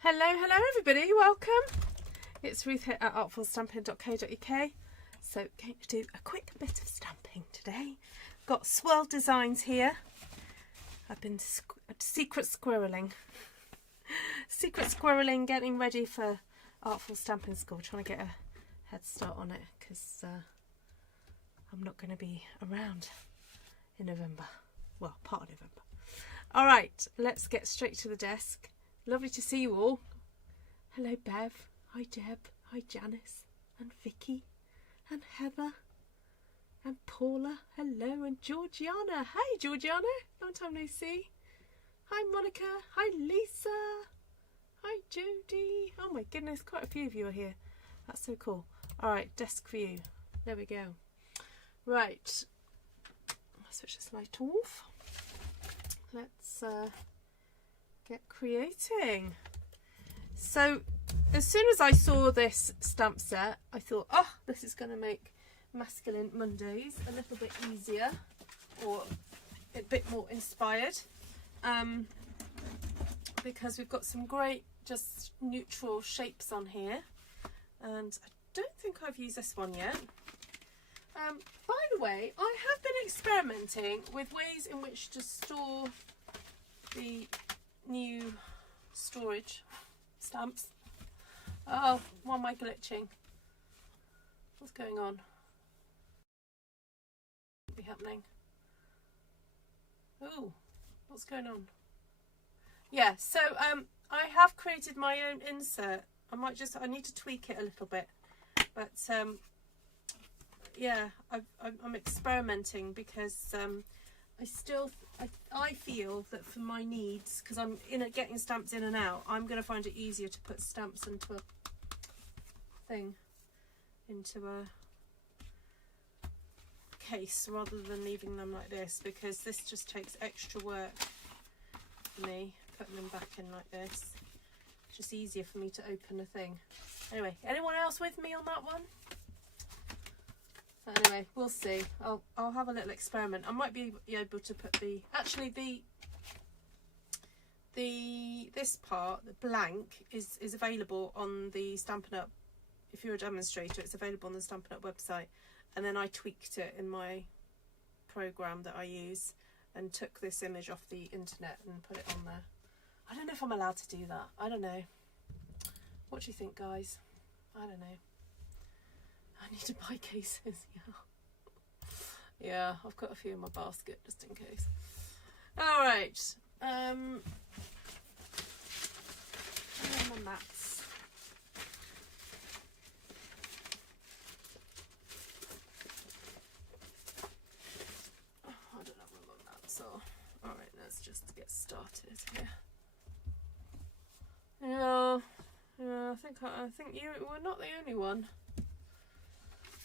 Hello everybody, welcome. It's Ruth here at artfulstampin.co.uk. So going to do a quick bit of stamping today. Got Swirled Designs here. I've been secret squirreling, getting ready for Artful Stampin School, trying to get a head start on it because I'm not going to be around in November. Well, part of November. All right, let's get straight to the desk. Lovely to see you all. Hello Bev, hi Deb, hi Janice and Vicky and Heather and Paula, hello, and Georgiana. Hey Georgiana, long time no see. Hi Monica, hi Lisa, hi Jodie. Oh my goodness, quite a few of you are here. That's so cool. All right, desk view. There we go. Right, I'll switch this light off. Let's get creating. So as soon as I saw this stamp set, I thought, oh, this is going to make Masculine Mondays a little bit easier or a bit more inspired, because we've got some great just neutral shapes on here, and I don't think I've used this one yet. By the way, I have been experimenting with ways in which to store the new storage stamps. Oh, why am I glitching? What's going on? Be happening. Oh, what's going on? Yeah, so I have created my own insert. I need to tweak it a little bit, but yeah, I'm experimenting because I feel that for my needs, because I'm getting stamps in and out, I'm going to find it easier to put stamps into a thing, into a case, rather than leaving them like this, because this just takes extra work for me, putting them back in like this. It's just easier for me to open a thing. Anyway, anyone else with me on that one? Anyway, we'll see. I'll have a little experiment. I might be able to put this part, the blank, is available on the Stampin' Up. If you're a demonstrator, it's available on the Stampin' Up website. And then I tweaked it in my program that I use and took this image off the internet and put it on there. I don't know if I'm allowed to do that. I don't know. What do you think, guys? I don't know. I need to buy cases. Yeah, I've got a few in my basket just in case. All right. Where are my mats? Oh, I don't know where my mats are. All right, let's just get started here. Yeah, I think you were not the only one,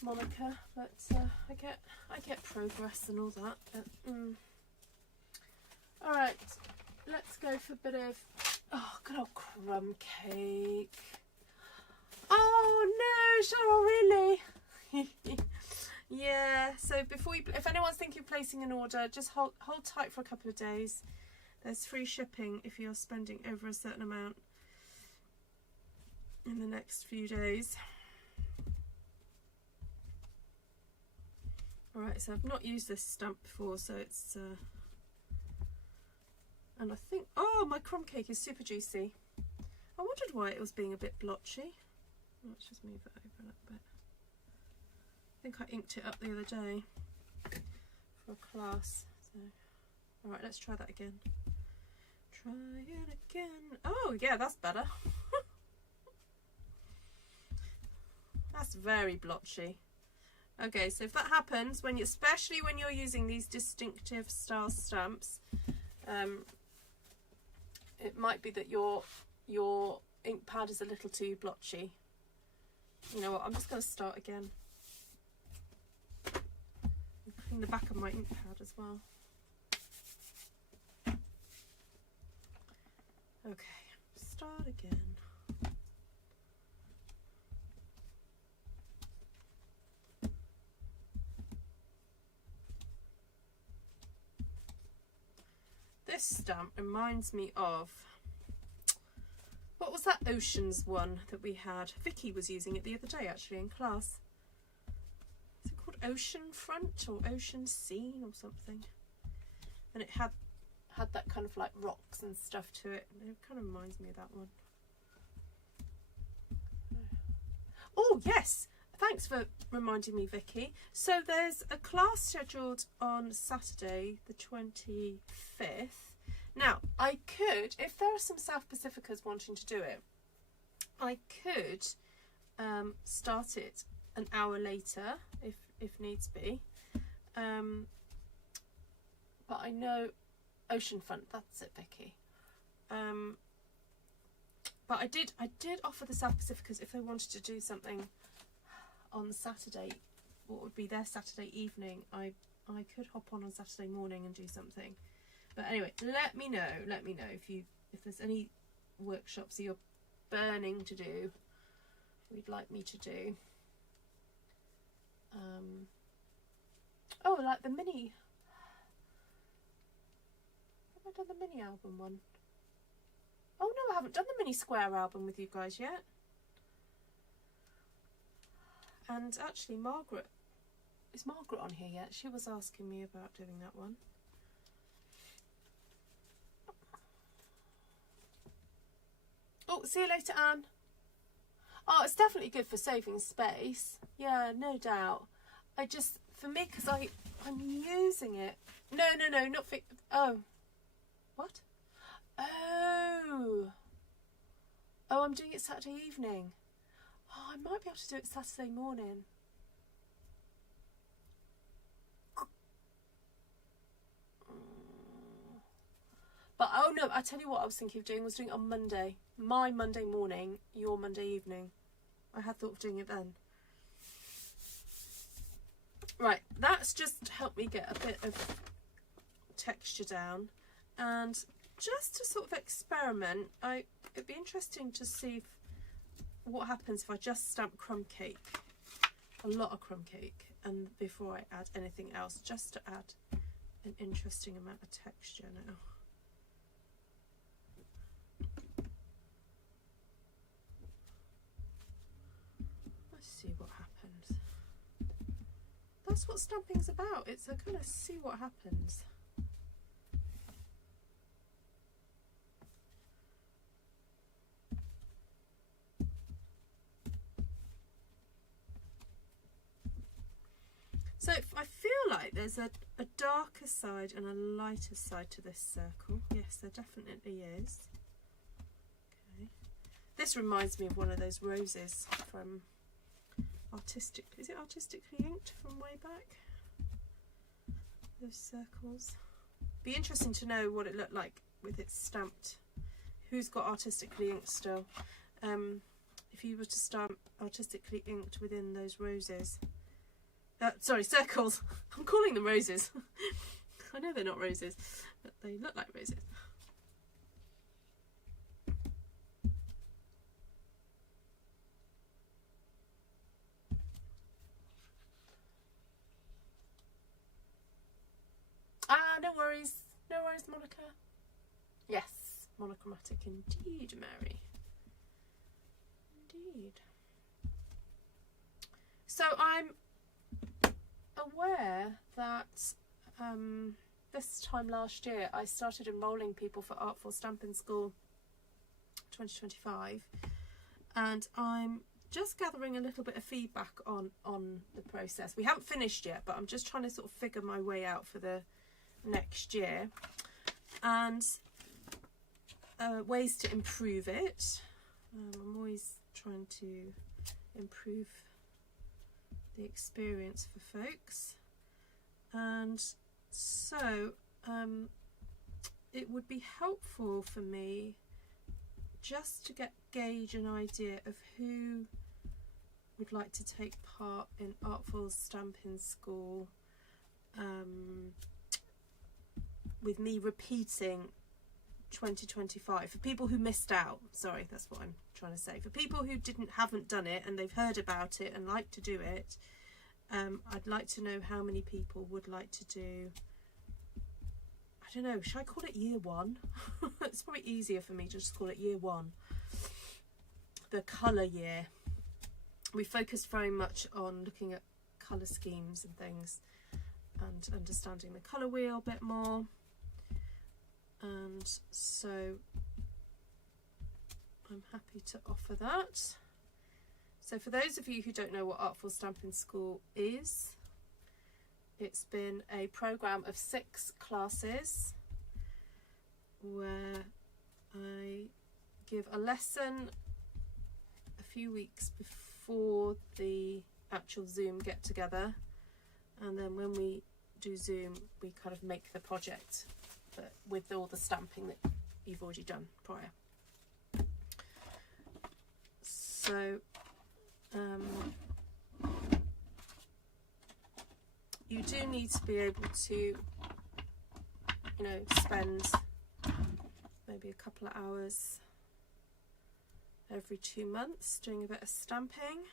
Monica, but I get progress and all that. But, all right, let's go for a bit of good old crumb cake. Oh no, Cheryl, really? Yeah. So if anyone's thinking of placing an order, just hold tight for a couple of days. There's free shipping if you're spending over a certain amount in the next few days. Alright, so I've not used this stamp before, so it's and I think, oh, my crumb cake is super juicy. I wondered why it was being a bit blotchy. Let's just move it over a little bit. I think I inked it up the other day for a class. So alright, let's try that again. Try it again. Oh yeah, that's better. That's very blotchy. Okay, so if that happens, especially when you're using these distinctive style stamps, it might be that your ink pad is a little too blotchy. You know what, I'm just going to start again. Clean the back of my ink pad as well. Okay, start again. This stamp reminds me of What was that oceans one that we had? Vicky was using it the other day actually in class. Is it called Ocean Front or Ocean Scene or something? And it had that kind of like rocks and stuff to it. It kind of reminds me of that one. Oh yes, thanks for reminding me, Vicky. So there's a class scheduled on Saturday the 25th. Now I could, if there are some South Pacificas wanting to do it, I could start it an hour later if needs be. But I know Oceanfront, that's it, Vicky. But I did offer the South Pacificas if they wanted to do something on Saturday, what would be their Saturday evening. I could hop on Saturday morning and do something. But anyway, let me know if there's any workshops that you're burning to do, we'd like me to do. Oh, like the mini. Have I done the mini album one? Oh no, I haven't done the mini square album with you guys yet. And actually Margaret, is Margaret on here yet? She was asking me about doing that one. Oh, see you later, Anne. Oh, it's definitely good for saving space. Yeah, no doubt. I just, for me, because I'm using it. No, not for, oh. What? Oh, I'm doing it Saturday evening. Oh, I might be able to do it Saturday morning. But oh no, I tell you what I was thinking of doing was doing it on Monday. My Monday morning, your Monday evening. I had thought of doing it then. Right, that's just helped me get a bit of texture down. And just to sort of experiment, it'd be interesting to see what happens if I just stamp crumb cake, a lot of crumb cake, and before I add anything else, just to add an interesting amount of texture now. Let's see what happens. That's what stamping's about. It's a kind of see what happens. So I feel like there's a darker side and a lighter side to this circle. Yes, there definitely is. Okay. This reminds me of one of those roses from is it Artistically Inked from way back? Those circles. Be interesting to know what it looked like with it stamped. Who's got Artistically Inked still? If you were to stamp Artistically Inked within those roses. Sorry, circles. I'm calling them roses. I know they're not roses, but they look like roses. No worries. No worries, Monica. Yes, monochromatic indeed, Mary. Indeed. So I'm aware that this time last year I started enrolling people for Artful Stampin School 2025, and I'm just gathering a little bit of feedback on the process. We haven't finished yet, but I'm just trying to sort of figure my way out for the next year and ways to improve it. I'm always trying to improve the experience for folks, and so it would be helpful for me just to gauge an idea of who would like to take part in Artful Stampin School, with me repeating 2025 for people who missed out. Sorry, that's what I'm trying to say. For people who haven't done it and they've heard about it and like to do it, I'd like to know how many people would like to do, I don't know, should I call it year one? It's probably easier for me to just call it year one. the colour year, we focused very much on looking at colour schemes and things and understanding the colour wheel a bit more. And so I'm happy to offer that. So for those of you who don't know what Artful Stampin School is, it's been a programme of 6 classes where I give a lesson a few weeks before the actual Zoom get together, and then when we do Zoom we kind of make the project with all the stamping that you've already done prior. So you do need to be able to, you know, spend maybe a couple of hours every 2 months doing a bit of stamping,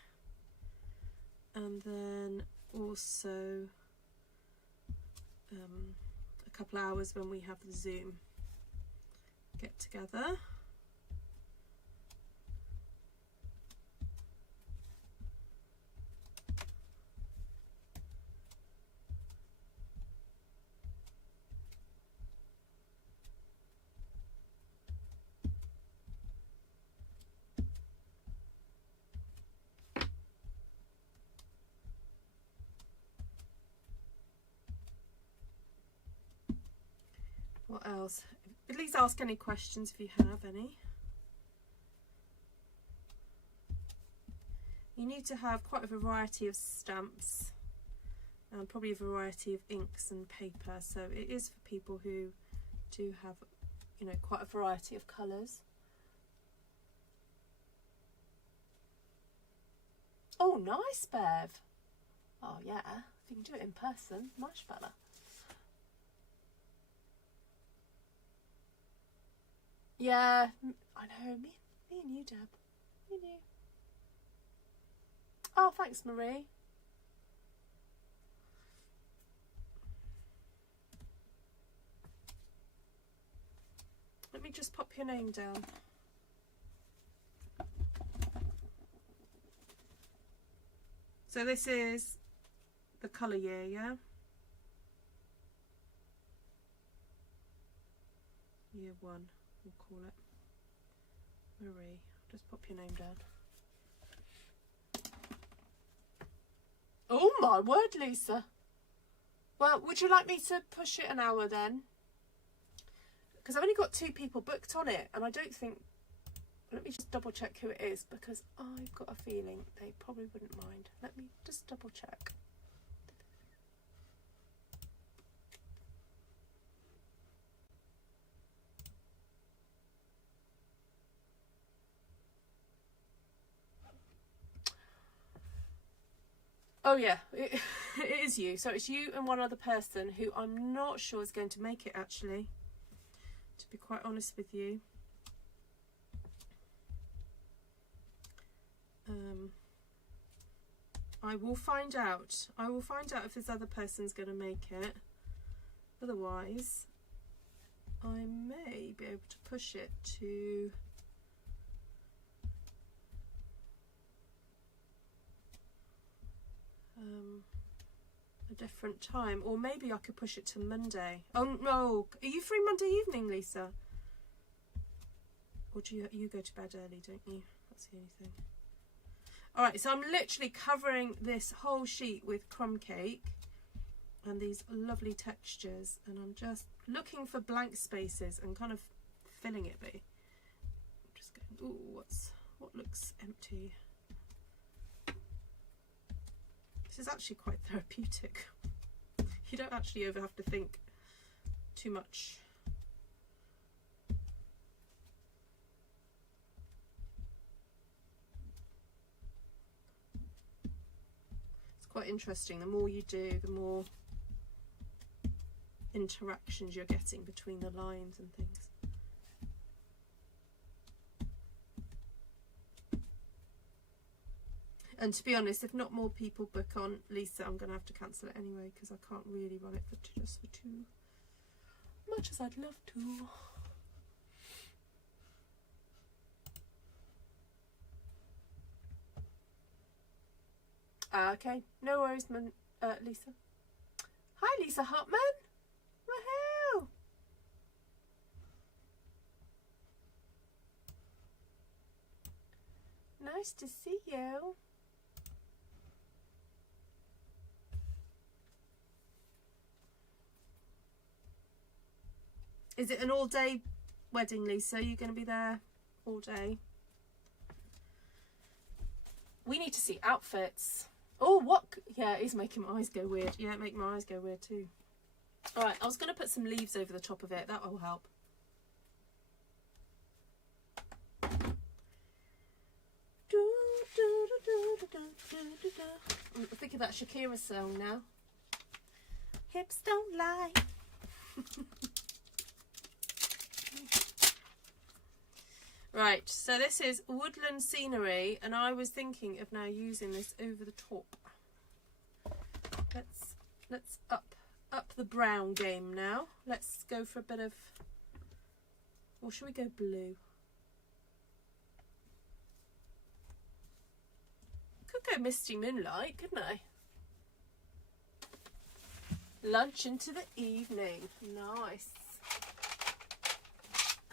and then also a couple of hours when we have the Zoom get together. What else? Please ask any questions if you have any. You need to have quite a variety of stamps and probably a variety of inks and paper, so it is for people who do have, you know, quite a variety of colours. Oh, nice, Bev. Oh yeah, if you can do it in person, much better. Yeah, I know, me and you, Deb. Me and you. Oh, thanks, Marie. Let me just pop your name down. So this is the colour year, yeah? Year 1. We'll call it Marie. Just pop your name down. Oh my word, Lisa. Well, would you like me to push it an hour then? Because I've only got 2 people booked on it, and I don't think... Let me just double check who it is, because I've got a feeling they probably wouldn't mind. Let me just double check. Oh yeah, it is you. So it's you and one other person who I'm not sure is going to make it, actually, to be quite honest with you. I will find out. I will find out if this other person's going to make it. Otherwise, I may be able to push it to... a different time, or maybe I could push it to Monday. Oh no, are you free Monday evening, Lisa? Or do you go to bed early, don't you? That's the only thing. Alright, so I'm literally covering this whole sheet with crumb cake and these lovely textures, and I'm just looking for blank spaces and kind of filling it, but I'm just going, ooh, what looks empty? This is actually quite therapeutic. You don't actually ever have to think too much. It's quite interesting. The more you do, the more interactions you're getting between the lines and things. And to be honest, if not more people book on Lisa, I'm going to have to cancel it anyway, because I can't really run it for just for too much as I'd love to. Okay, no worries, Lisa. Hi, Lisa Hartman. Woohoo! Nice to see you. Is it an all-day wedding, Lisa? You're going to be there all day? We need to see outfits. Oh, what? Yeah, it is making my eyes go weird. Yeah, make my eyes go weird too. All right, I was going to put some leaves over the top of it. That will help. I'm thinking that Shakira song now. Hips don't lie. Right, so this is woodland scenery, and I was thinking of now using this over the top. Let's up the brown game now. Let's go for a bit of, or should we go blue? Could go Misty Moonlight, couldn't I? Lunch into the evening. Nice.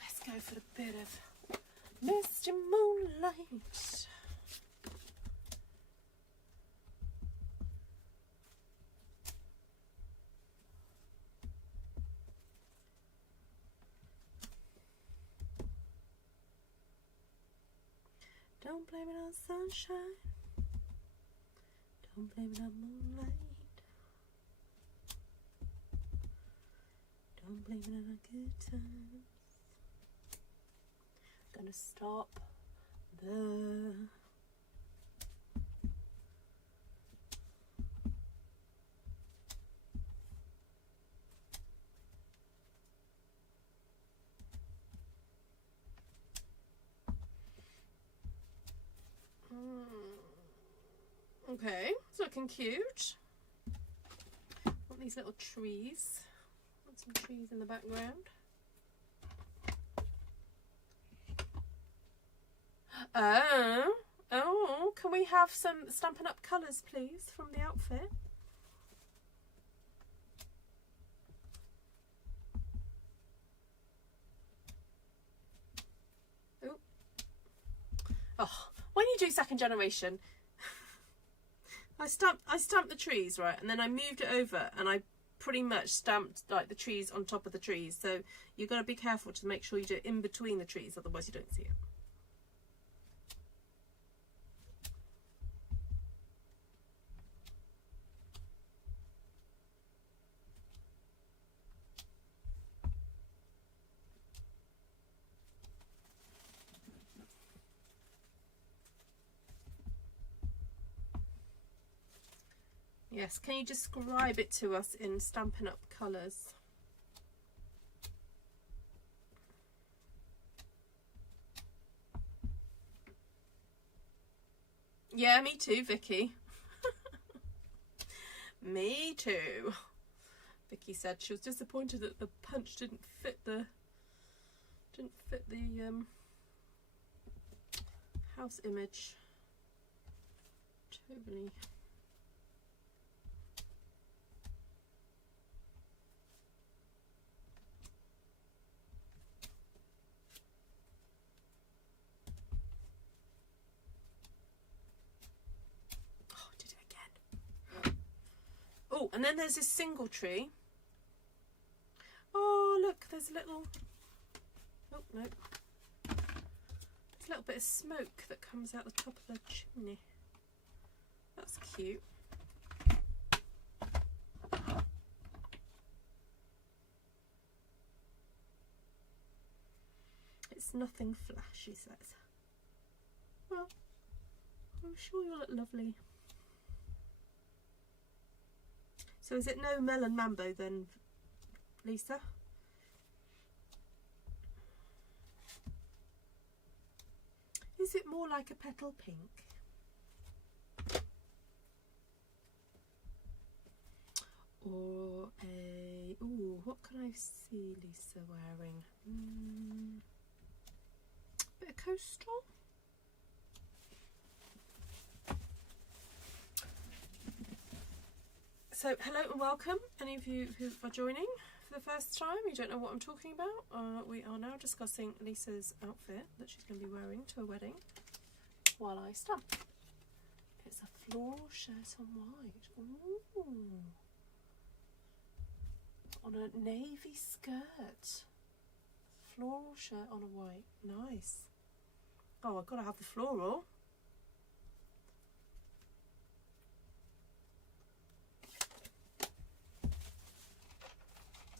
Let's go for a bit of Misty Moonlight. Don't blame it on sunshine. Don't blame it on moonlight. Don't blame it on a good time. Gonna stop the okay, it's looking cute. Want these little trees. Want some trees in the background. Oh, can we have some Stampin' Up colours, please, from the outfit? Oh, when you do second generation, I stamped the trees, right, and then I moved it over and I pretty much stamped like the trees on top of the trees. So you've got to be careful to make sure you do it in between the trees, otherwise you don't see it. Yes, can you describe it to us in Stampin' Up colours? Yeah, me too, Vicky. Me too. Vicky said she was disappointed that the punch didn't fit the house image. Totally. Oh, and then there's this single tree. Oh, look, there's a little... Oh, no. There's a little bit of smoke that comes out the top of the chimney. That's cute. It's nothing flash, she says. Well, I'm sure you'll look lovely. So is it no melon mambo then, Lisa? Is it more like a petal pink? Or a... Ooh, what can I see Lisa wearing? Bit of coastal? So hello and welcome, any of you who are joining for the first time, you don't know what I'm talking about. We are now discussing Lisa's outfit that she's going to be wearing to a wedding while I stamp. It's a floral shirt on white. Ooh. On a navy skirt. Floral shirt on a white. Nice. Oh, I've got to have the floral.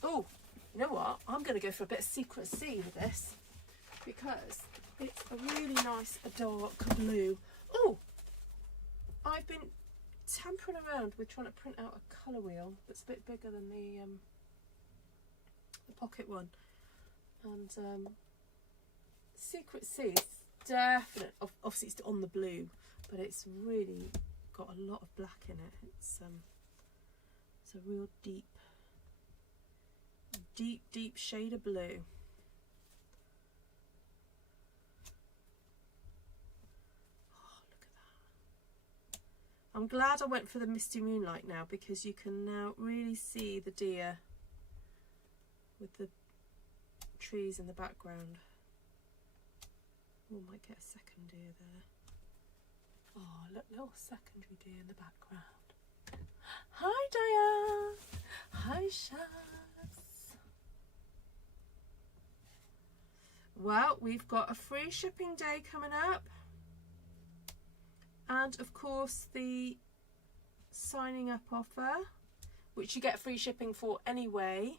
Oh, you know what? I'm going to go for a bit of secrecy with this because it's a really nice dark blue. Oh, I've been tampering around with trying to print out a colour wheel that's a bit bigger than the pocket one. And Secret Sea is definite. Obviously, it's on the blue, but it's really got a lot of black in it. It's a real deep shade of blue. Oh, look at that. I'm glad I went for the Misty Moonlight now, because you can now really see the deer with the trees in the background. Oh, might get a second deer there. Oh, look, little secondary deer in the background. Hi, Diane. Hi, Shaz. Well, we've got a free shipping day coming up, and of course the signing up offer, which you get free shipping for anyway.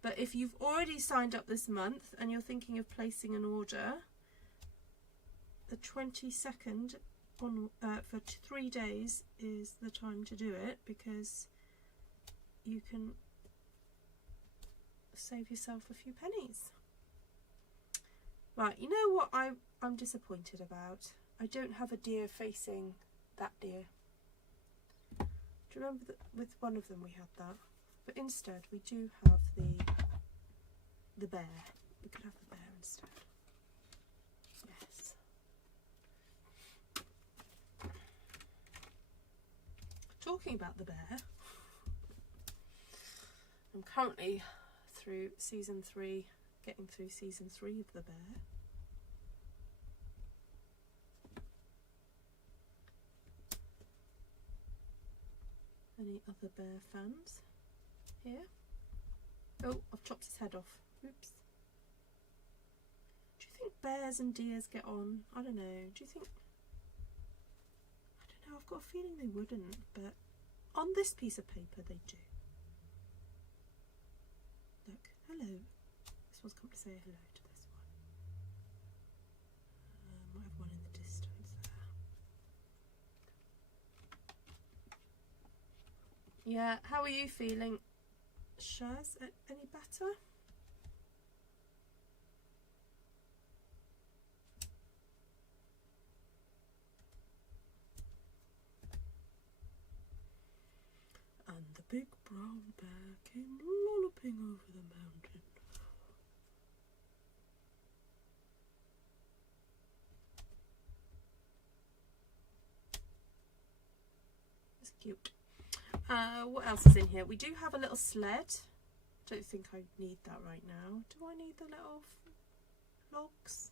But if you've already signed up this month and you're thinking of placing an order, the 22nd on for 3 days is the time to do it, because you can save yourself a few pennies. Right, you know what I'm disappointed about? I don't have a deer facing that deer. Do you remember that with one of them we had that? But instead we do have the bear. We could have the bear instead. Yes. Talking about the bear, I'm currently through season 3, getting through season 3 of the bear. Any other bear fans here? Oh, I've chopped his head off. Oops. Do you think bears and deers get on? I don't know. Do you think? I don't know. I've got a feeling they wouldn't, but on this piece of paper they do. Look, hello. This one's come to say hello to this one. Might have one in the distance there. Yeah, how are you feeling, Shaz? Any better? And the big brown bear came lolloping over the mountain. It's cute. What else is in here? We do have a little sled. Don't think I need that right now. Do I need the little logs?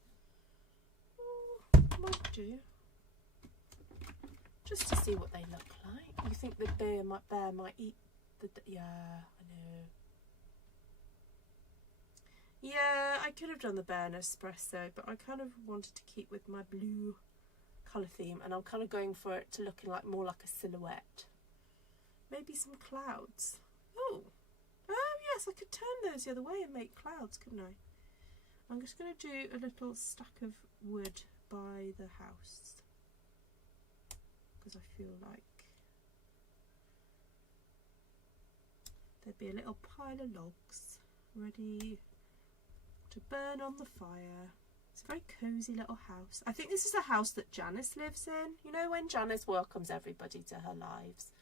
Might do. Just to see what they look like. You think the bear might eat the... Yeah, I know. Yeah, I could have done the bear and espresso, but I kind of wanted to keep with my blue colour theme, and I'm kind of going for it to look like more like a silhouette. Maybe some clouds. Oh, yes, I could turn those the other way and make clouds, couldn't I? I'm just going to do a little stack of wood by the house, because I feel like there'd be a little pile of logs ready to burn on the fire. It's a very cosy little house. I think this is a house that Janice lives in. You know, when Janice welcomes everybody to her lives.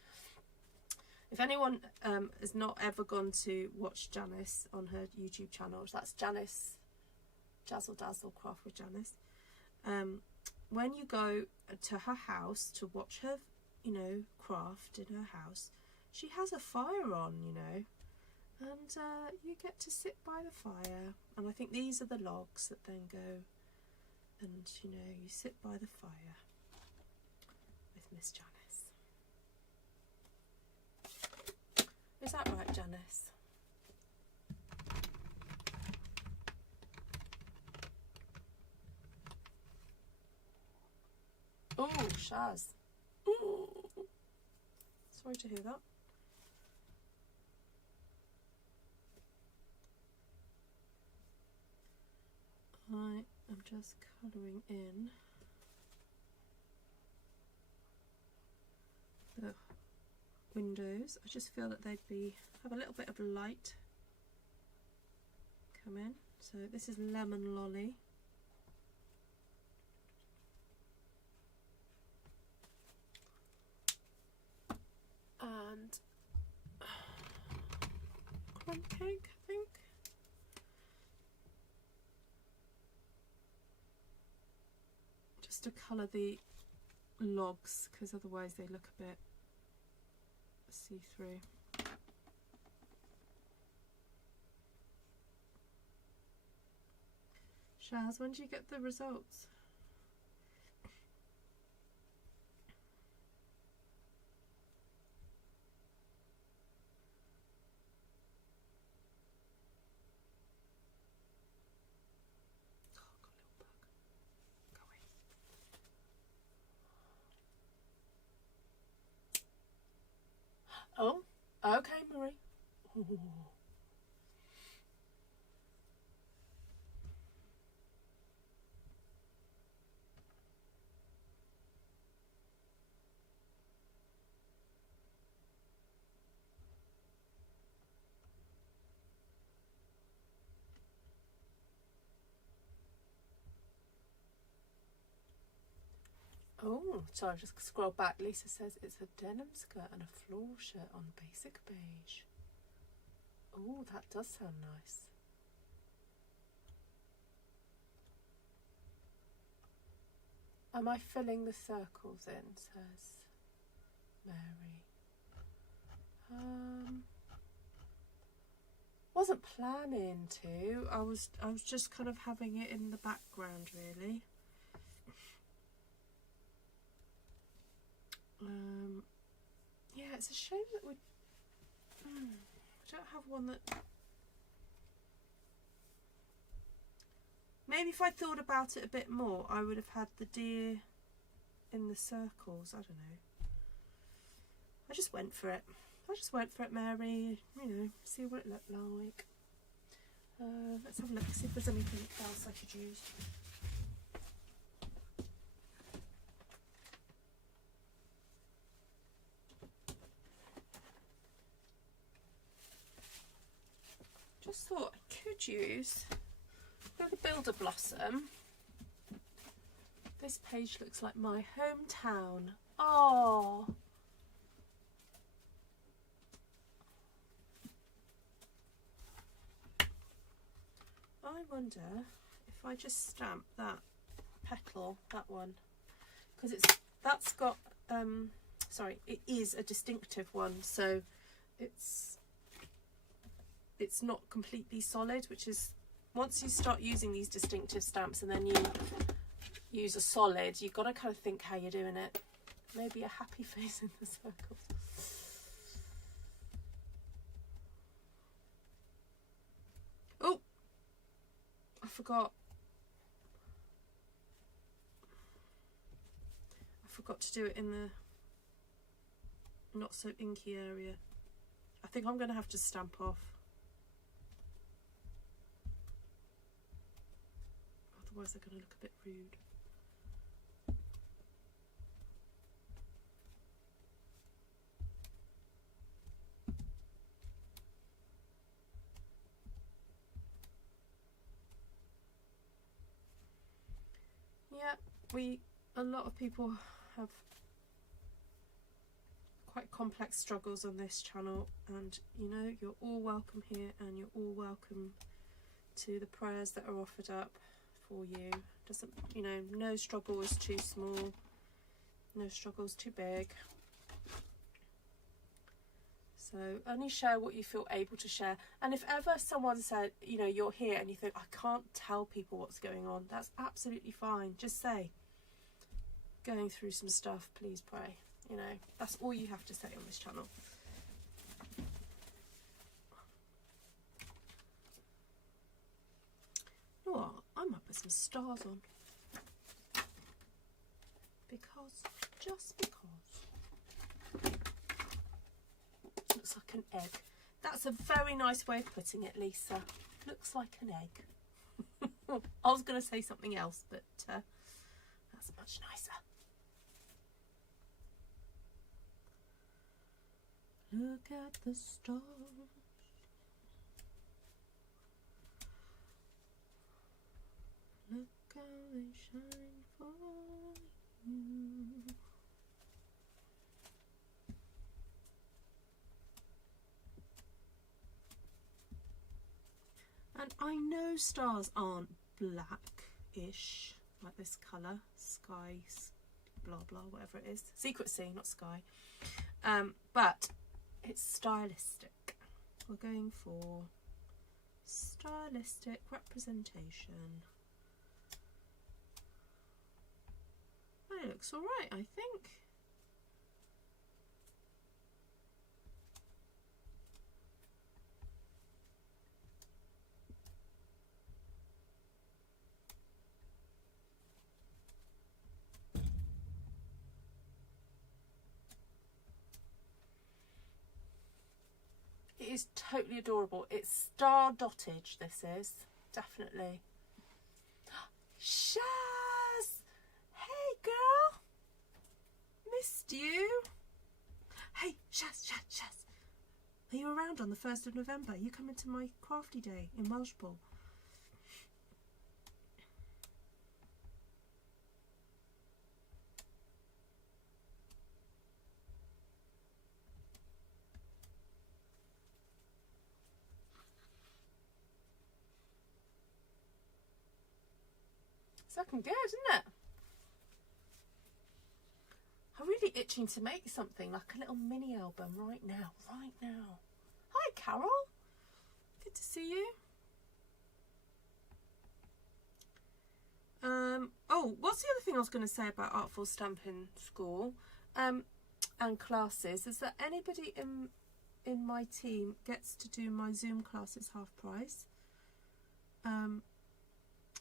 If anyone has not ever gone to watch Janice on her YouTube channel, that's Janice Jazzle Dazzle Craft with Janice. When you go to her house to watch her, you know, craft in her house, she has a fire on, you know, and you get to sit by the fire. And I think these are the logs that then go, and you know, you sit by the fire with Miss Janice. Is that right, Janice? Oh, Shaz. Ooh. Sorry to hear that. I am just colouring in the windows. I just feel that they'd have a little bit of light come in. So this is Lemon Lolly. And crumb cake, I think. Just to colour the logs, because otherwise they look a bit see-through. Shaz, when do you get the results? Oh, okay, Marie. Ooh. Oh, sorry, I've just scroll back. Lisa says it's a denim skirt and a floral shirt on basic beige. Oh, that does sound nice. Am I filling the circles in, says Mary. Wasn't planning to. I was just kind of having it in the background, really. Yeah, it's a shame that we I don't have one that. Maybe if I thought about it a bit more, I would have had the deer in the circles. I don't know. I just went for it. Mary. You know, see what it looked like. Let's have a look, see if there's anything else I could use. Just thought I could use the Builder Blossom. This page looks like my hometown. Oh, I wonder if I just stamp that petal, that one, because that's got sorry, it is a distinctive one, so it's not completely solid, which is, once you start using these distinctive stamps and then you use a solid, you've got to kind of think how you're doing it. Maybe a happy face in the circles. Oh, I forgot to do it in the not so inky area. I think I'm going to have to stamp off. Otherwise they're going to look a bit rude. Yeah, a lot of people have quite complex struggles on this channel, and you know, you're all welcome here, and you're all welcome to the prayers that are offered up for you. Doesn't, you know, no struggle is too small, no struggle is too big. So only share what you feel able to share. And if ever someone said, you know, you're here and you think, I can't tell people what's going on, that's absolutely fine. Just say, going through some stuff, please pray. You know, that's all you have to say on this channel. You know what? I might put some stars on. Because, just because. Looks like an egg. That's a very nice way of putting it, Lisa. Looks like an egg. I was going to say something else, but that's much nicer. Look at the stars. Look how they shine for you. And I know stars aren't blackish, like this colour, sky, blah blah, whatever it is. Secret Sea, not sky. But it's stylistic. We're going for stylistic representation. It looks alright, I think. It is totally adorable. It's star dottage, this is. Definitely. Shaz! Hey, girl! Missed you. Hey, Shaz. Are you around on the 1st of November? You coming to my crafty day in Welshpool? It's looking good, isn't it? I'm really itching to make something like a little mini album right now. Hi, Carol. Good to see you. Oh, what's the other thing I was going to say about Artful Stampin School and classes is that anybody in my team gets to do my Zoom classes half price.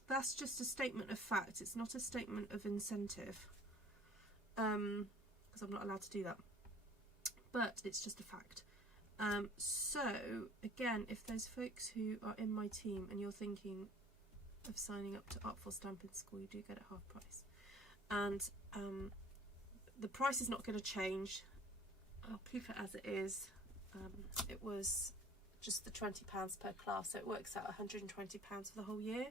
That's just a statement of fact. It's not a statement of incentive. Because I'm not allowed to do that. But it's just a fact. So, again, if there's folks who are in my team and you're thinking of signing up to Artful Stampin School, you do get it half price. And the price is not going to change. I'll keep it as it is. It was just the £20 per class, so it works out £120 for the whole year.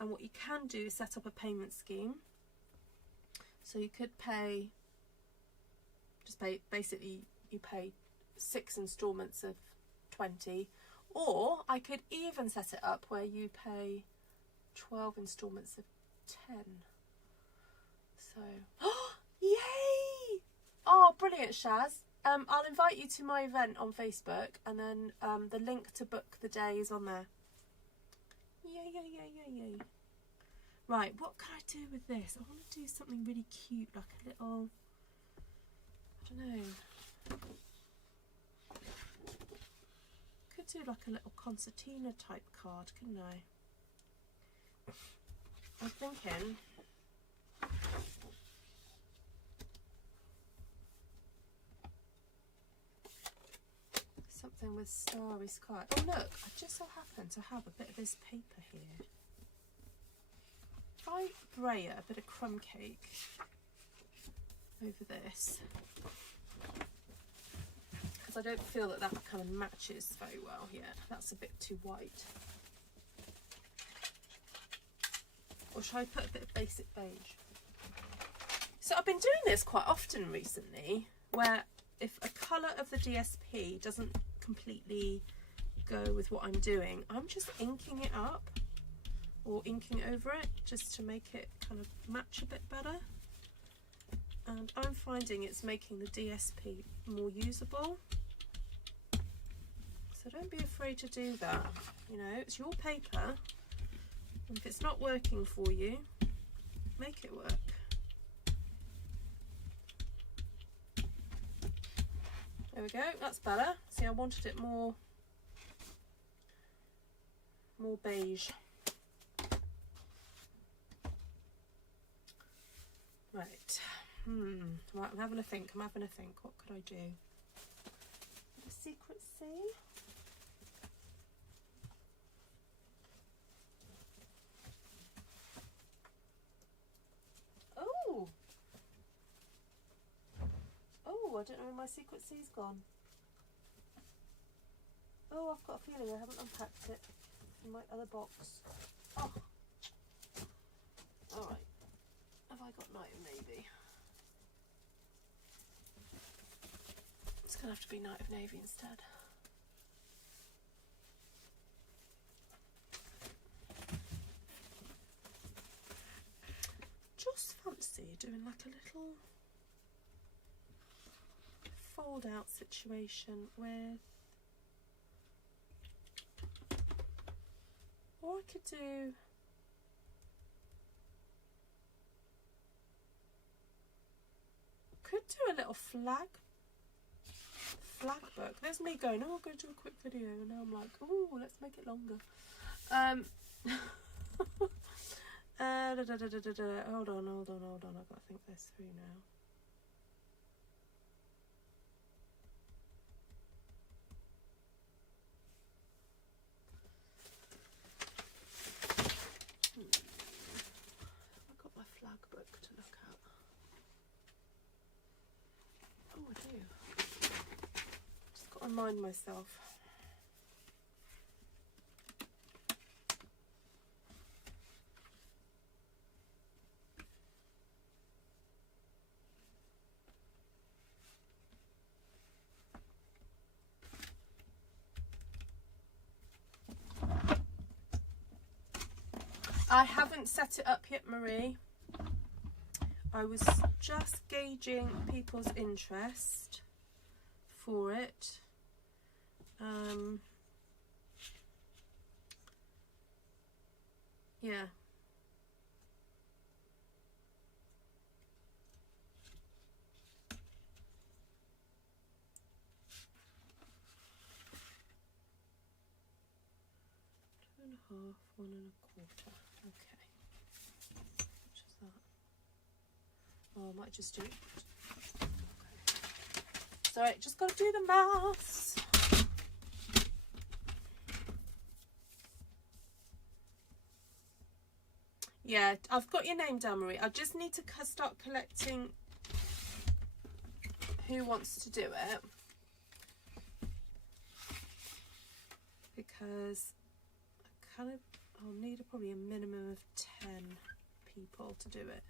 And what you can do is set up a payment scheme. So you could pay, basically you pay 6 instalments of 20, or I could even set it up where you pay 12 instalments of 10. So, yay! Oh, brilliant, Shaz. I'll invite you to my event on Facebook, and then the link to book the day is on there. Yay. Right, what can I do with this? I want to do something really cute, like a little, I don't know. Could do like a little concertina type card, couldn't I? I'm thinking something with starry sky. Oh look, I just so happen to have a bit of this paper here. If I bray a bit of crumb cake over this, because I don't feel that kind of matches very well yet. That's a bit too white. Or should I put a bit of basic beige? So I've been doing this quite often recently, where if a colour of the DSP doesn't completely go with what I'm doing, I'm just inking it up or inking over it just to make it kind of match a bit better. And I'm finding it's making the DSP more usable. don't be afraid to do that. You know, it's your paper. And if it's not working for you, make it work. There we go, that's better. See, I wanted it more beige. Right. Right, I'm having a think. What could I do? The secret C. Oh! Oh, I don't know where my secret C's gone. Oh, I've got a feeling I haven't unpacked it in my other box. Oh! Alright. Have I got Night of Navy? It's going to have to be Night of Navy instead. Just fancy doing like a little fold out situation with, or I could do a little flag book. There's me going, oh, I'm going to do a quick video, and now I'm like, oh, let's make it longer. Hold on, I've got to think this through now. I've got my flag book to look at. Oh, I do. Just got to remind myself. I haven't set it up yet, Marie. I was just gauging people's interest for it. Yeah. Two and a half, 1 1/4. Okay. Which is that? Oh, I might just do it. Okay. Sorry, just got to do the maths. Yeah, I've got your name down, Marie. I just need to start collecting who wants to do it, because I'll need probably a minimum of 10 people to do it.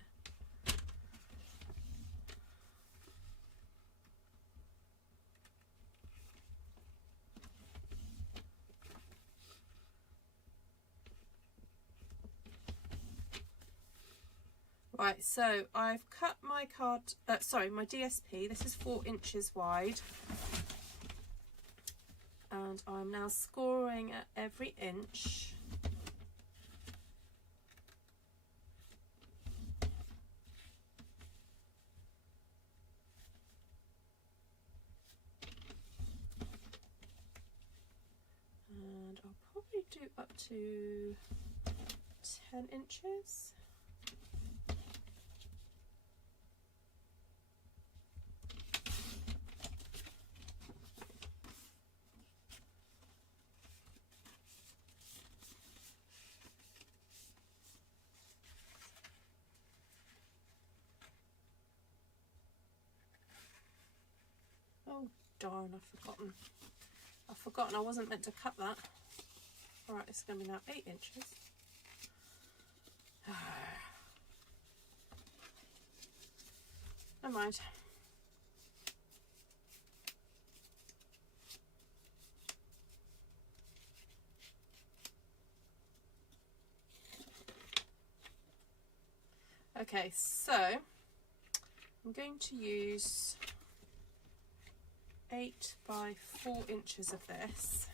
Right, so I've cut my card, my DSP. This is 4 inches wide. And I'm now scoring at every inch. And I'll probably do up to 10 inches. Oh darn, I've forgotten I wasn't meant to cut that. Alright, it's going to be now 8 inches. Never mind. Okay, so I'm going to use 8 by 4 inches of this.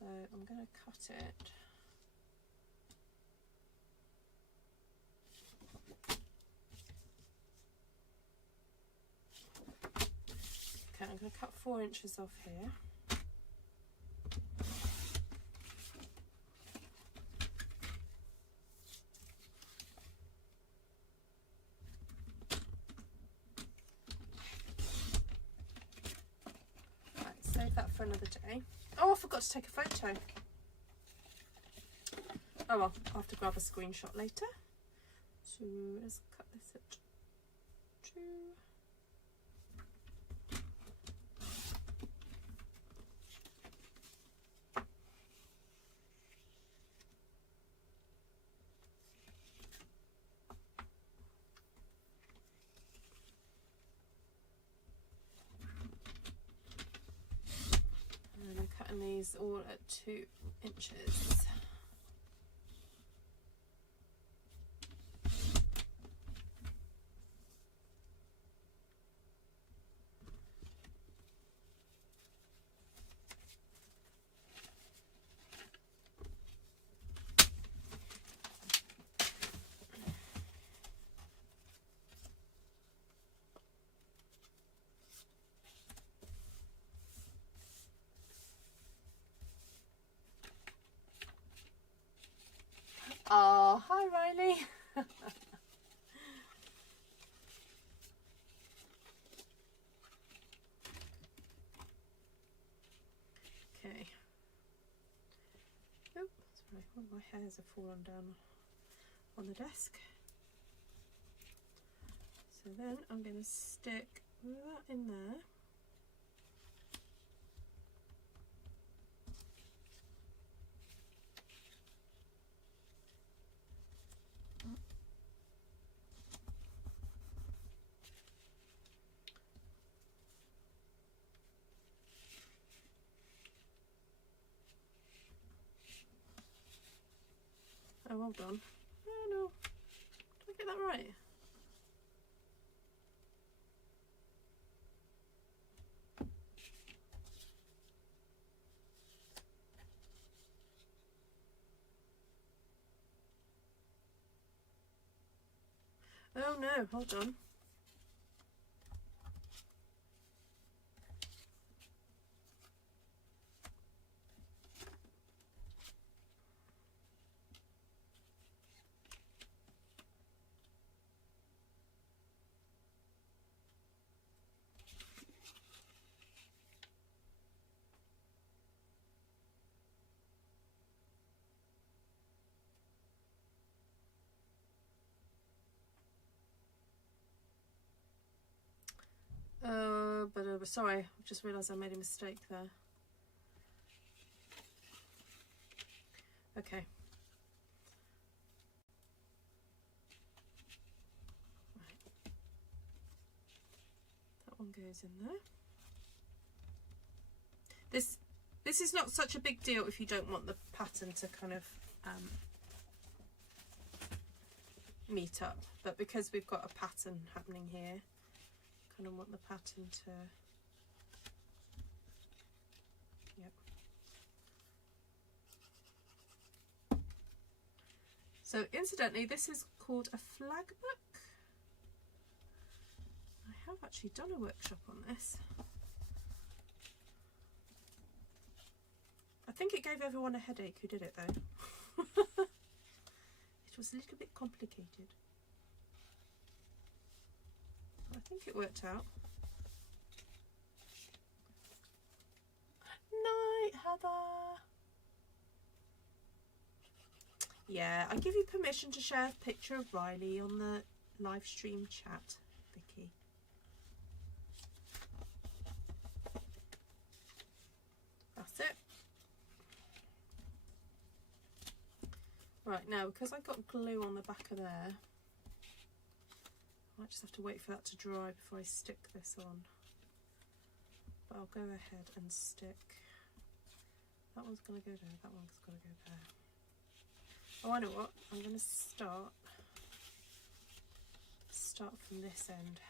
So I'm going to cut it. Okay, I'm going to cut 4 inches off here. Right, save that for another day. Oh, I forgot to take a photo. Oh well, I'll have to grab a screenshot later. So let's cut this at 2. And I'm cutting these all at 2 inches. Oh, hi Riley. Okay. Oh, sorry, one of my hairs have fallen down on the desk. So then I'm going to stick that in there. Oh, well done. Oh no, did I get that right? Oh no, hold on. But sorry, I've just realised I made a mistake there. Okay. Right. That one goes in there. This is not such a big deal if you don't want the pattern to kind of meet up, but because we've got a pattern happening here, kind of want the pattern to, yep. So incidentally, this is called a flag book. I have actually done a workshop on this. I think it gave everyone a headache who did it though. It was a little bit complicated. I think it worked out. Night, Heather. Yeah, I give you permission to share a picture of Riley on the live stream chat, Vicky. That's it. Right, now because I got glue on the back of there, I might just have to wait for that to dry before I stick this on. But I'll go ahead and stick. That one's going to go there, that one's going to go there. Oh, I know what, I'm going to start from this end.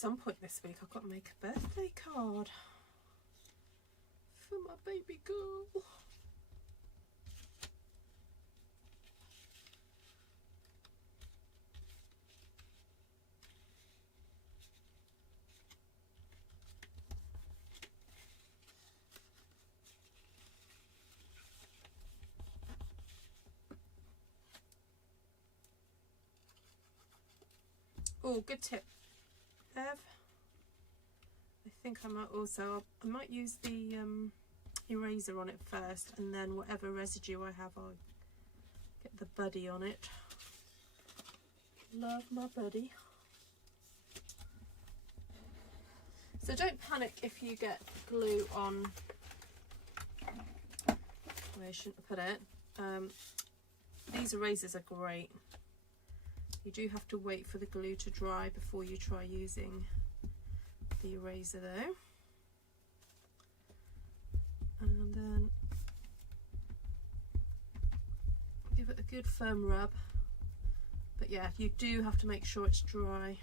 some point this week I've got to make a birthday card for my baby girl. Oh, good tip, Bev. I think I might also, I might use the eraser on it first, and then whatever residue I have, I'll get the buddy on it. Love my buddy. So don't panic if you get glue on where I shouldn't have put it. These erasers are great. You do have to wait for the glue to dry before you try using the eraser though. And then give it a good firm rub. But yeah, you do have to make sure it's dry.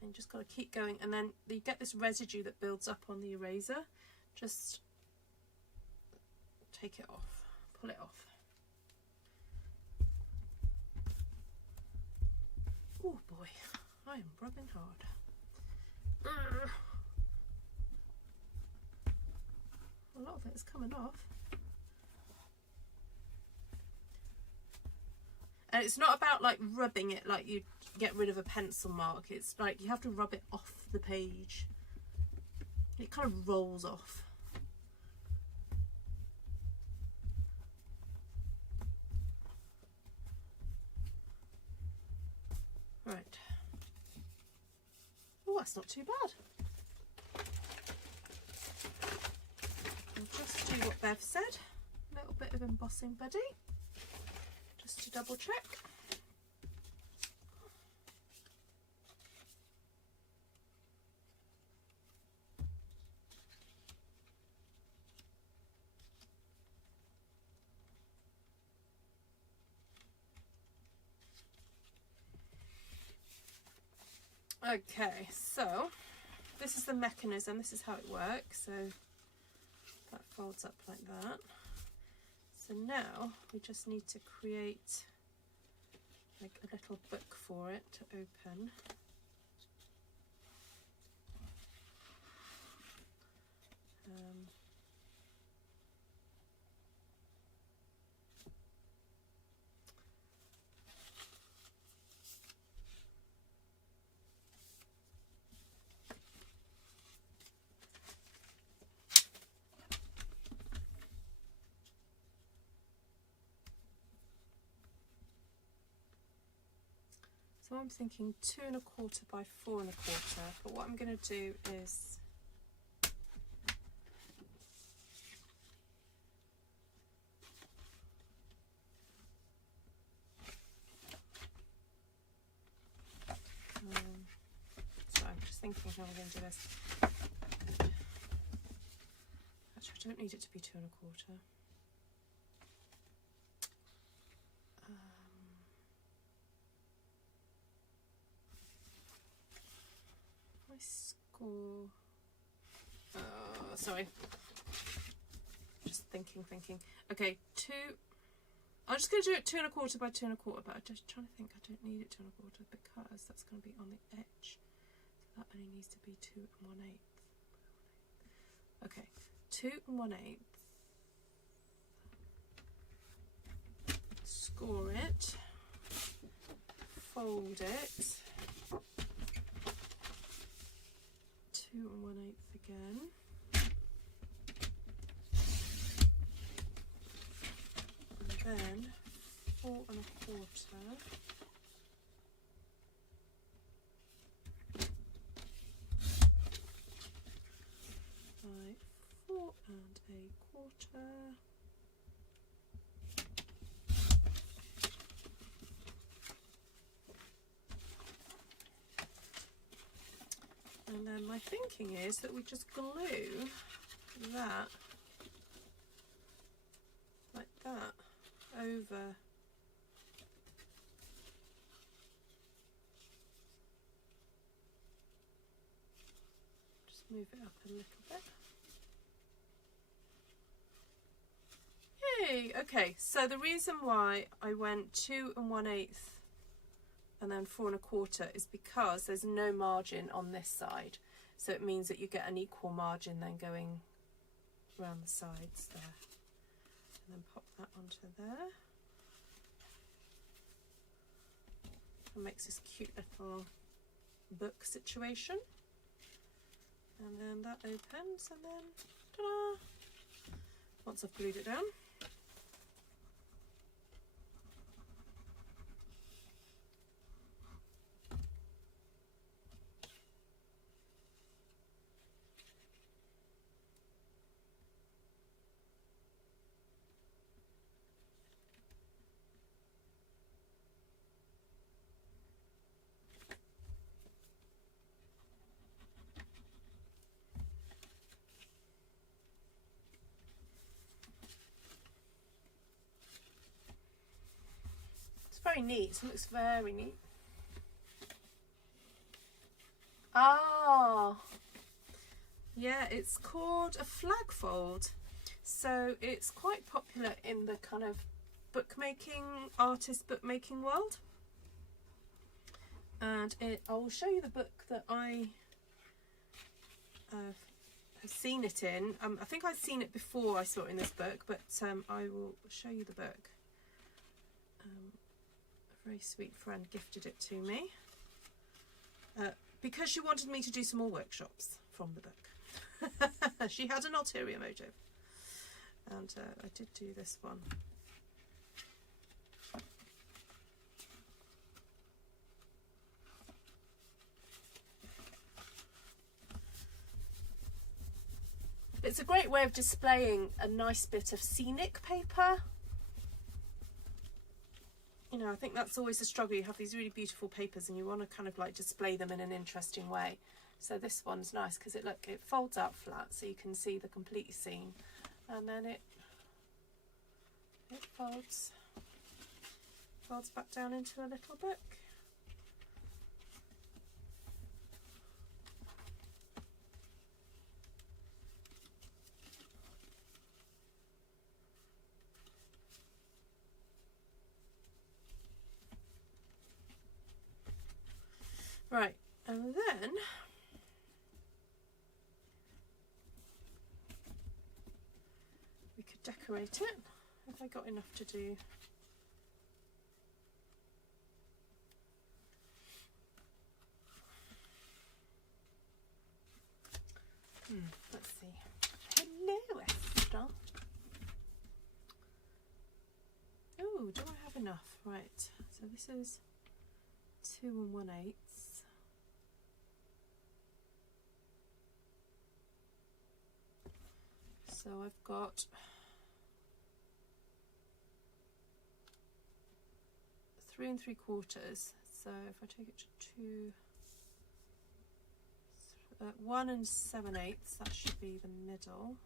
And you just got to keep going, and then you get this residue that builds up on the eraser. Just take it off, pull it off. Oh boy, I am rubbing hard. A lot of it is coming off. And it's not about like rubbing it like you get rid of a pencil mark. It's like you have to rub it off the page. It kind of rolls off. Right. Oh, that's not too bad. I'll just do what Bev said. A little bit of embossing buddy, just to double check. Okay, so this is the mechanism, this is how it works. So that folds up like that. So now we just need to create like a little book for it to open. So I'm thinking 2 1/4 by 4 1/4, but what I'm going to do is sorry, I'm just thinking how I'm going to do this. Actually, I don't need it to be 2 1/4. Score. Sorry. Just thinking. Okay, 2. I'm just going to do it 2 1/4 by 2 1/4, but I'm just trying to think. I don't need it 2 1/4 because that's going to be on the edge. So that only needs to be 2 1/8. Okay, 2 1/8. Score it. Fold it. 2 1/8 again. And then 4 1/4. By 4 1/4. And then my thinking is that we just glue that like that over Move it up a little bit. Yay! Okay, so the reason why I went 2 1/8 and then 4 1/4 is because there's no margin on this side. So it means that you get an equal margin then going around the sides there. And then pop that onto there. It makes this cute little book situation. And then that opens and then ta-da! Once I've glued it down. Very neat. It looks very neat. Ah, yeah, it's called a flag fold. So it's quite popular in the kind of bookmaking, artist bookmaking world. And I will show you the book that I have seen it in. I think I'd seen it before I saw it in this book, but I will show you the book. Very sweet friend gifted it to me because she wanted me to do some more workshops from the book. She had an ulterior motive, and I did do this one. It's a great way of displaying a nice bit of scenic paper. You know, I think that's always the struggle. You have these really beautiful papers and you want to kind of like display them in an interesting way. So this one's nice because it folds out flat so you can see the complete scene, and then it folds back down into a little book. Right, and then we could decorate it. Have I got enough to do? Let's see. Hello, Esther. Oh, do I have enough? Right, so this is 2 1/8. So I've got 3 3/4. So if I take it to 1 7/8, that should be the middle.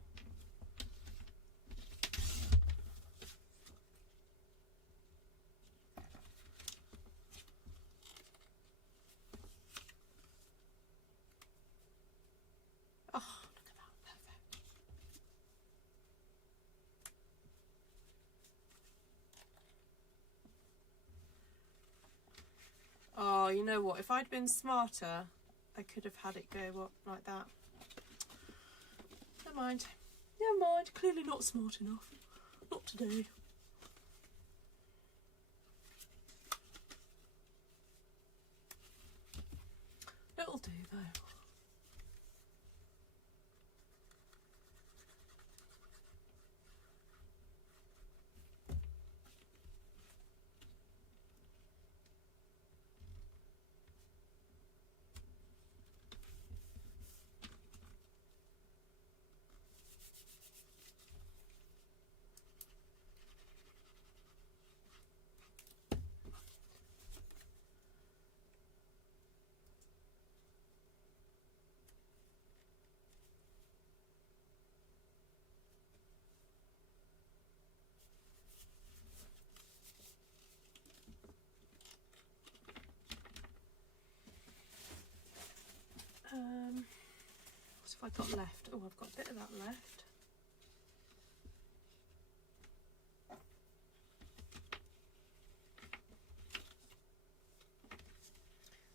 Oh, you know what? If I'd been smarter, I could have had it go like that. Never mind. Never mind. Clearly not smart enough. Not today. It'll do though. have I got left? Oh, I've got a bit of that left.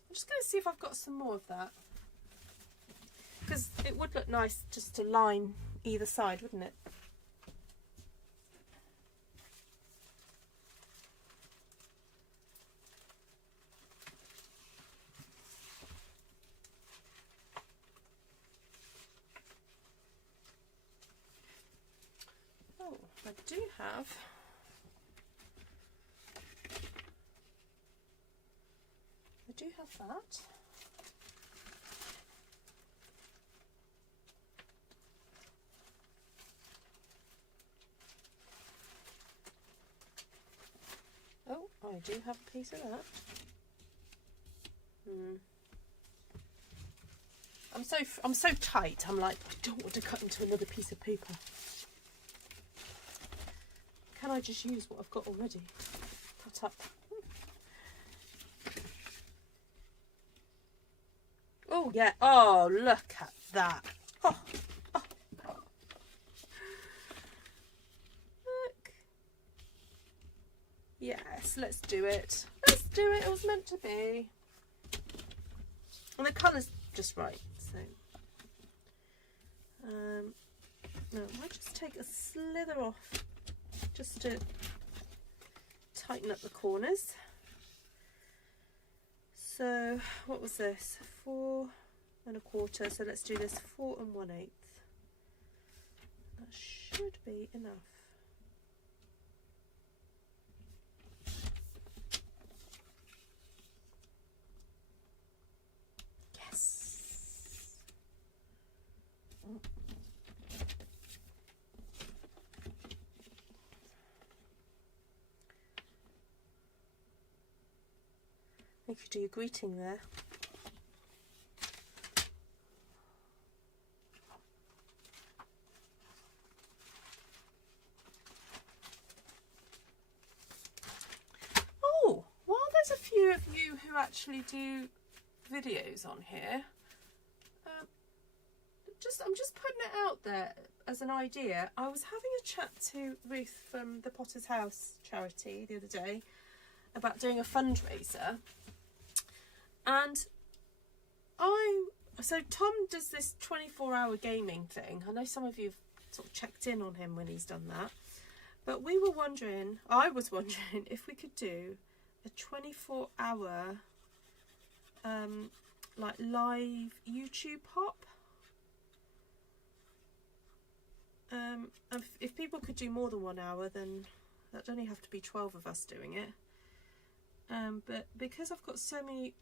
I'm just going to see if I've got some more of that, because it would look nice just to line either side, wouldn't it? Oh, I do have that. Oh, I do have a piece of that. I'm so tight. I'm like, I don't want to cut into another piece of paper. Can I just use what I've got already? Cut up. Oh yeah. Oh, look at that. Oh. Oh. Look. Yes, let's do it. Let's do it. It was meant to be. And the colour's just right. So, no, I might just take a slither off just to tighten up the corners. So what was this? 4 1/4. So let's do this 4 1/8. That should be enough. Yes. You could do your greeting there. Oh, while there's a few of you who actually do videos on here, I'm just putting it out there as an idea. I was having a chat to Ruth from the Potter's House charity the other day about doing a fundraiser. And so Tom does this 24-hour gaming thing. I know some of you have sort of checked in on him when he's done that. But I was wondering if we could do a 24-hour like live YouTube hop. If people could do more than 1 hour, then that'd only have to be 12 of us doing it. But because I've got so many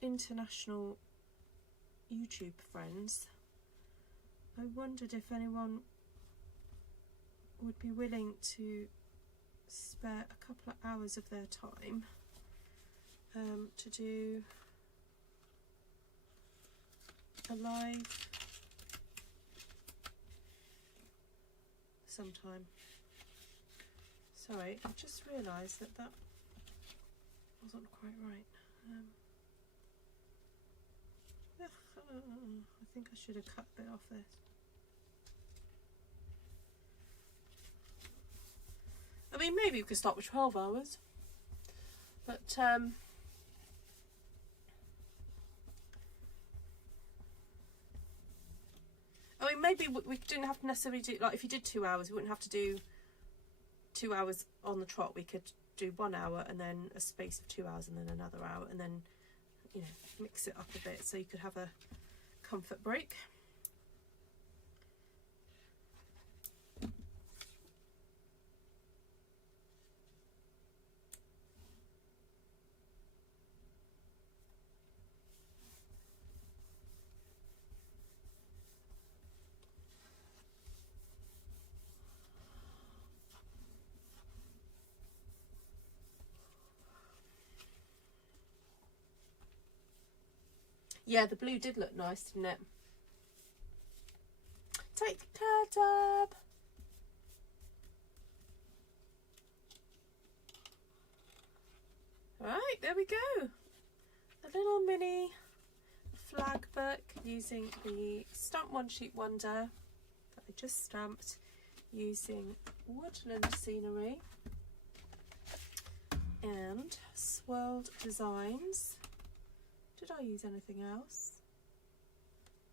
international YouTube friends, I wondered if anyone would be willing to spare a couple of hours of their time to do a live sometime. Sorry, I just realised that wasn't quite right. I think I should have cut a bit off this. I mean, maybe we could start with 12 hours, but I mean, maybe we didn't have to necessarily do, like, if you did 2 hours, we wouldn't have to do 2 hours on the trot. We could do 1 hour and then a space of 2 hours and then another hour, and then, you know, mix it up a bit so you could have a comfort break. Yeah, the blue did look nice, didn't it? Take the card up. Right, there we go. A little mini flag book using the Stamp One Sheet Wonder that I just stamped using woodland scenery and Swirled Designs. Did I use anything else?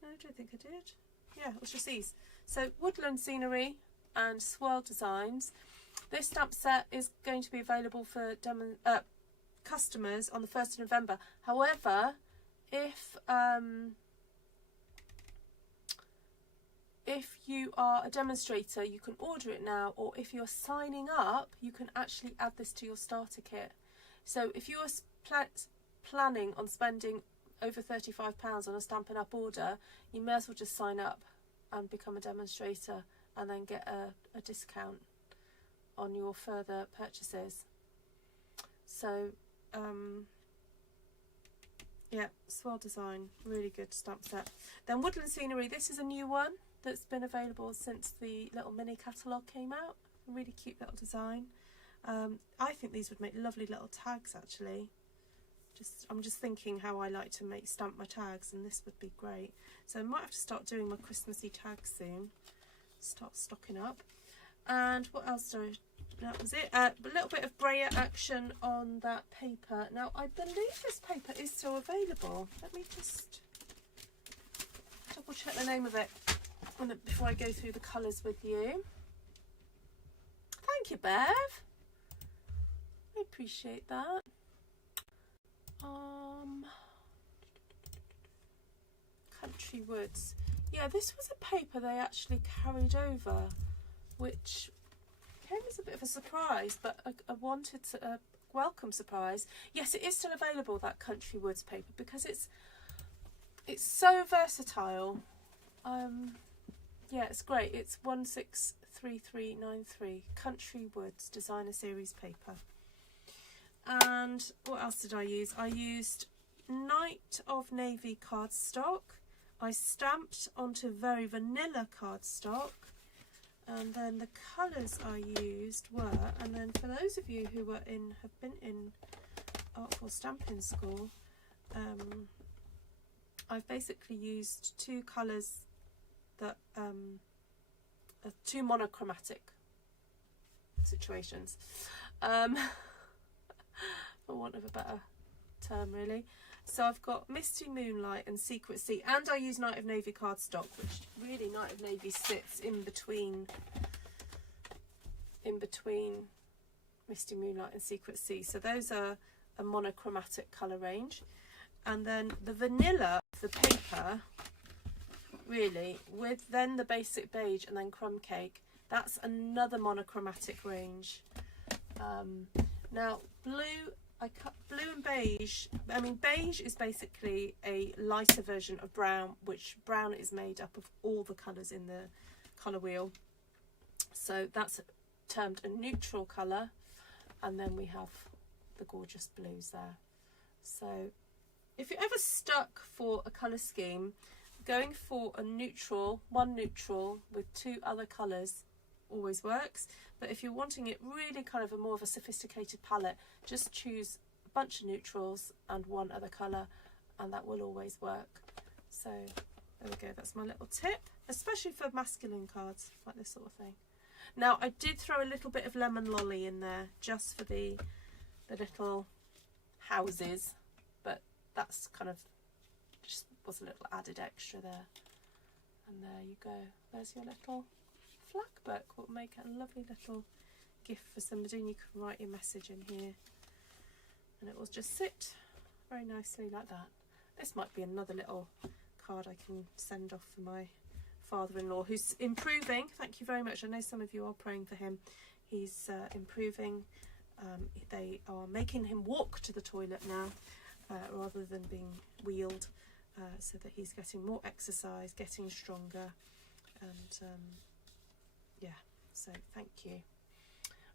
No, I don't think I did. Yeah, it was just these. So woodland scenery and Swirled Designs. This stamp set is going to be available for customers on the 1st of November. However, if you are a demonstrator, you can order it now, or if you're signing up, you can actually add this to your starter kit. So if you are planning on spending over £35 on a Stampin' Up order, you may as well just sign up and become a demonstrator and then get a discount on your further purchases. So yeah, Swirl Design, really good stamp set. Then Woodland Scenery, this is a new one that's been available since the little mini catalogue came out. A really cute little design. I think these would make lovely little tags actually. I'm just thinking how I like to stamp my tags, and this would be great. So I might have to start doing my Christmassy tags soon. Start stocking up. And what else do I... That was it. A little bit of brayer action on that paper. Now, I believe this paper is still available. Let me just double check the name of it before I go through the colours with you. Thank you, Bev. I appreciate that. Country Woods. Yeah, this was a paper they actually carried over, which came as a bit of a surprise, but I wanted a welcome surprise. Yes, it is still available, that Country Woods paper, because it's so versatile. Yeah, it's great. It's 163393 Country Woods Designer Series paper. And what else did I use? I used Night of Navy cardstock. I stamped onto very vanilla cardstock. And then the colours I used were, and then for those of you who have been in Artful Stampin School, I've basically used two colours that are two monochromatic situations, for want of a better term really. So I've got Misty Moonlight and Secret Sea, and I use Night of Navy cardstock, which really Night of Navy sits in between Misty Moonlight and Secret Sea. So those are a monochromatic colour range. And then the vanilla of the paper, really, with then the basic beige and then crumb cake, that's another monochromatic range. Now blue, I cut blue and beige. I mean, beige is basically a lighter version of brown, which brown is made up of all the colours in the colour wheel. So that's termed a neutral colour. And then we have the gorgeous blues there. So if you're ever stuck for a colour scheme, going for a neutral, one neutral with two other colours always works. But if you're wanting it really kind of a more of a sophisticated palette, just choose a bunch of neutrals and one other colour, and that will always work. So there we go, that's my little tip, especially for masculine cards like this sort of thing. Now I did throw a little bit of lemon lolly in there just for the little houses, but that's kind of just was a little added extra there. And there you go, there's your little flag book. Will make a lovely little gift for somebody, and you can write your message in here and it will just sit very nicely like that. This might be another little card I can send off for my father-in-law, who's improving. Thank you very much. I know some of you are praying for him. He's improving. They are making him walk to the toilet now rather than being wheeled, so that he's getting more exercise, getting stronger, and yeah, so thank you.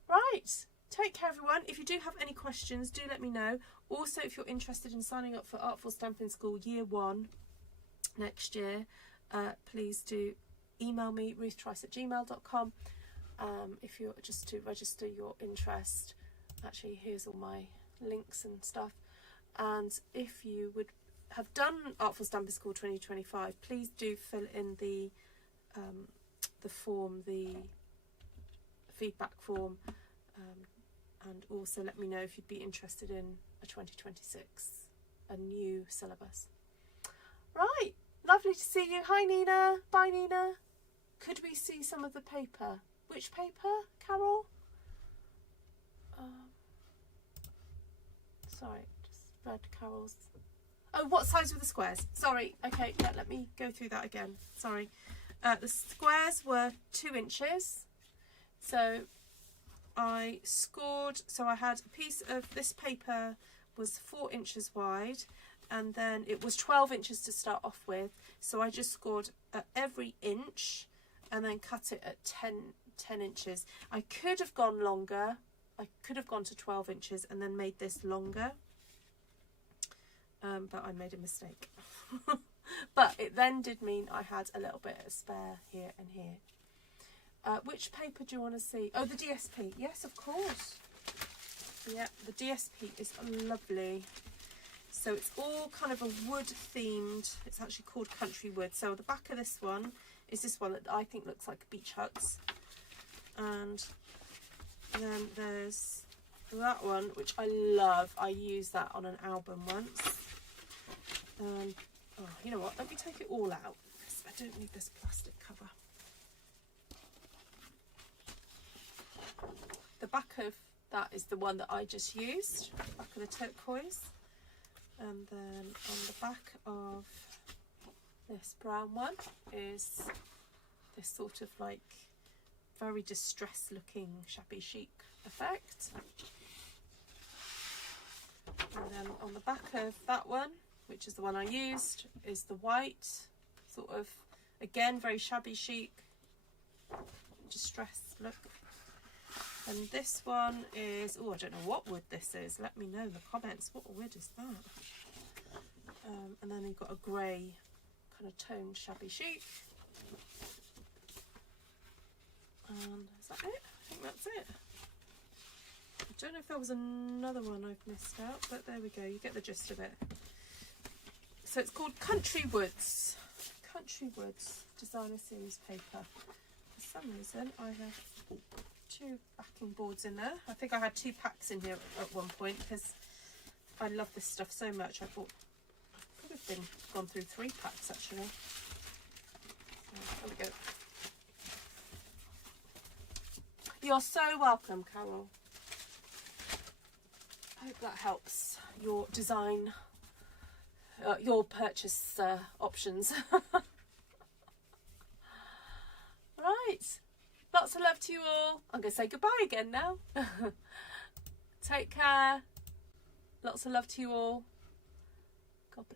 Right, take care everyone. If you do have any questions, do let me know. Also, if you're interested in signing up for Artful Stampin School Year 1 next year, please do email me, ruthtrice@gmail.com, if you're just to register your interest. Actually, here's all my links and stuff. And if you would have done Artful Stampin School 2025, please do fill in the form, the feedback form, and also let me know if you'd be interested in a 2026, a new syllabus. Right, lovely to see you. Hi Nina, bye Nina. Could we see some of the paper? Which paper, Carol? Sorry, just read Carol's. Oh, what size were the squares? Sorry, okay, yeah, let me go through that again. Sorry. The squares were 2 inches. So I scored, so I had a piece of this paper was 4 inches wide, and then it was 12 inches to start off with. So I just scored at every inch and then cut it at 10 inches. I could have gone longer. I could have gone to 12 inches and then made this longer. But I made a mistake. But it then did mean I had a little bit of spare here and here. Which paper do you want to see? Oh, the DSP. Yes, of course. Yeah, the DSP is lovely. So it's all kind of a wood themed. It's actually called Country Wood. So the back of this one is this one that I think looks like beach huts. And then there's that one, which I love. I used that on an album once. Oh, you know what? Let me take it all out, because I don't need this plastic cover. The back of that is the one that I just used, back of the turquoise. And then on the back of this brown one is this sort of like very distressed looking shabby chic effect. And then on the back of that one, which is the one I used, is the white, sort of, again, very shabby chic, distressed look. And this one is, oh, I don't know what wood this is. Let me know in the comments. What wood is that? And then you've got a grey kind of toned shabby chic. And is that it? I think that's it. I don't know if there was another one I've missed out, but there we go. You get the gist of it. So it's called Country Woods. Country Woods Designer Series paper. For some reason I have 2 backing boards in there. I think I had 2 packs in here at one point because I love this stuff so much. I thought I could have gone through 3 packs actually. So, there we go. You're so welcome, Carol. I hope that helps your design, your purchase options. Right, lots of love to you all. I'm going to say goodbye again now. Take care. Lots of love to you all. God bless.